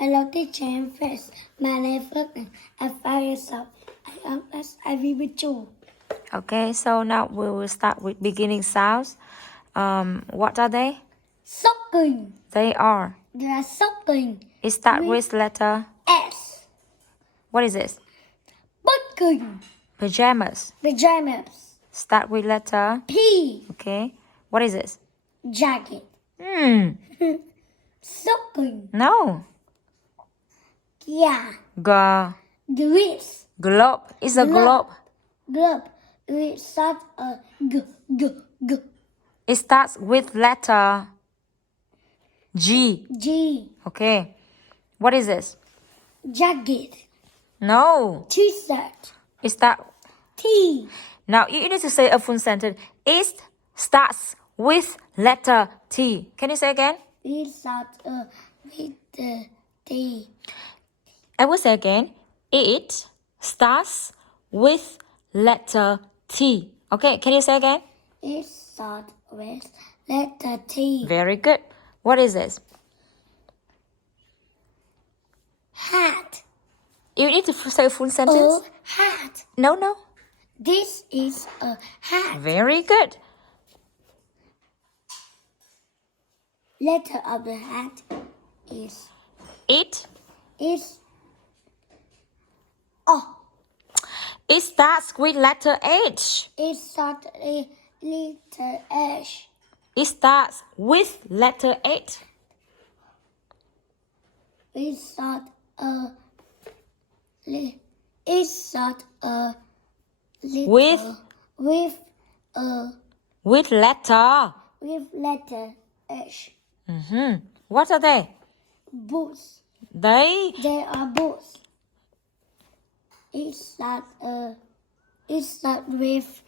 Hello, teacher and friends. My name is Phonics. I'm 5 years old. I am as I will with you. Okay, so now we will start with beginning sounds. What are they? Socking. They are. They are socking. It starts with letter. S. What is this? Bucking. Pajamas. Pajamas. Start with letter. P. Okay. What is this? Jacket. Socking. No. Yeah. G. Grease. Globe. It's a globe. Globe. It starts a g. It starts with letter G. G. Okay. What is this? Jacket. No. T-shirt. It starts. T. Now you need to say a full sentence. It starts with letter T. Can you say again? It starts with the T. I will say again. It starts with letter T. Okay, can you say again? It starts with letter T. Very good. What is this? Hat. You need to say a full sentence. A hat. No. This is a hat. Very good. Letter of the hat is It O. It starts with letter H. It starts a letter H. It starts with letter H. It starts a it starts a little With letter. with letter H. What are they? Boots. They are boots. It starts with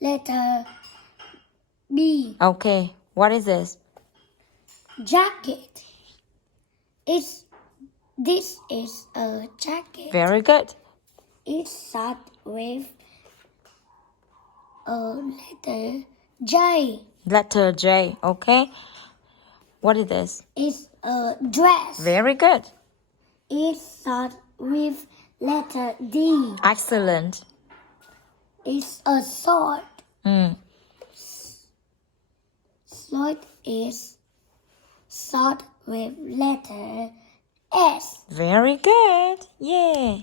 letter B. Okay. What is this? Jacket. This is a jacket. Very good. It starts with a letter J. Letter J. Okay. What is this? It's a dress. Very good. It starts with letter D. Excellent. It's a sword. Sword is start with letter S. Very good. Yeah.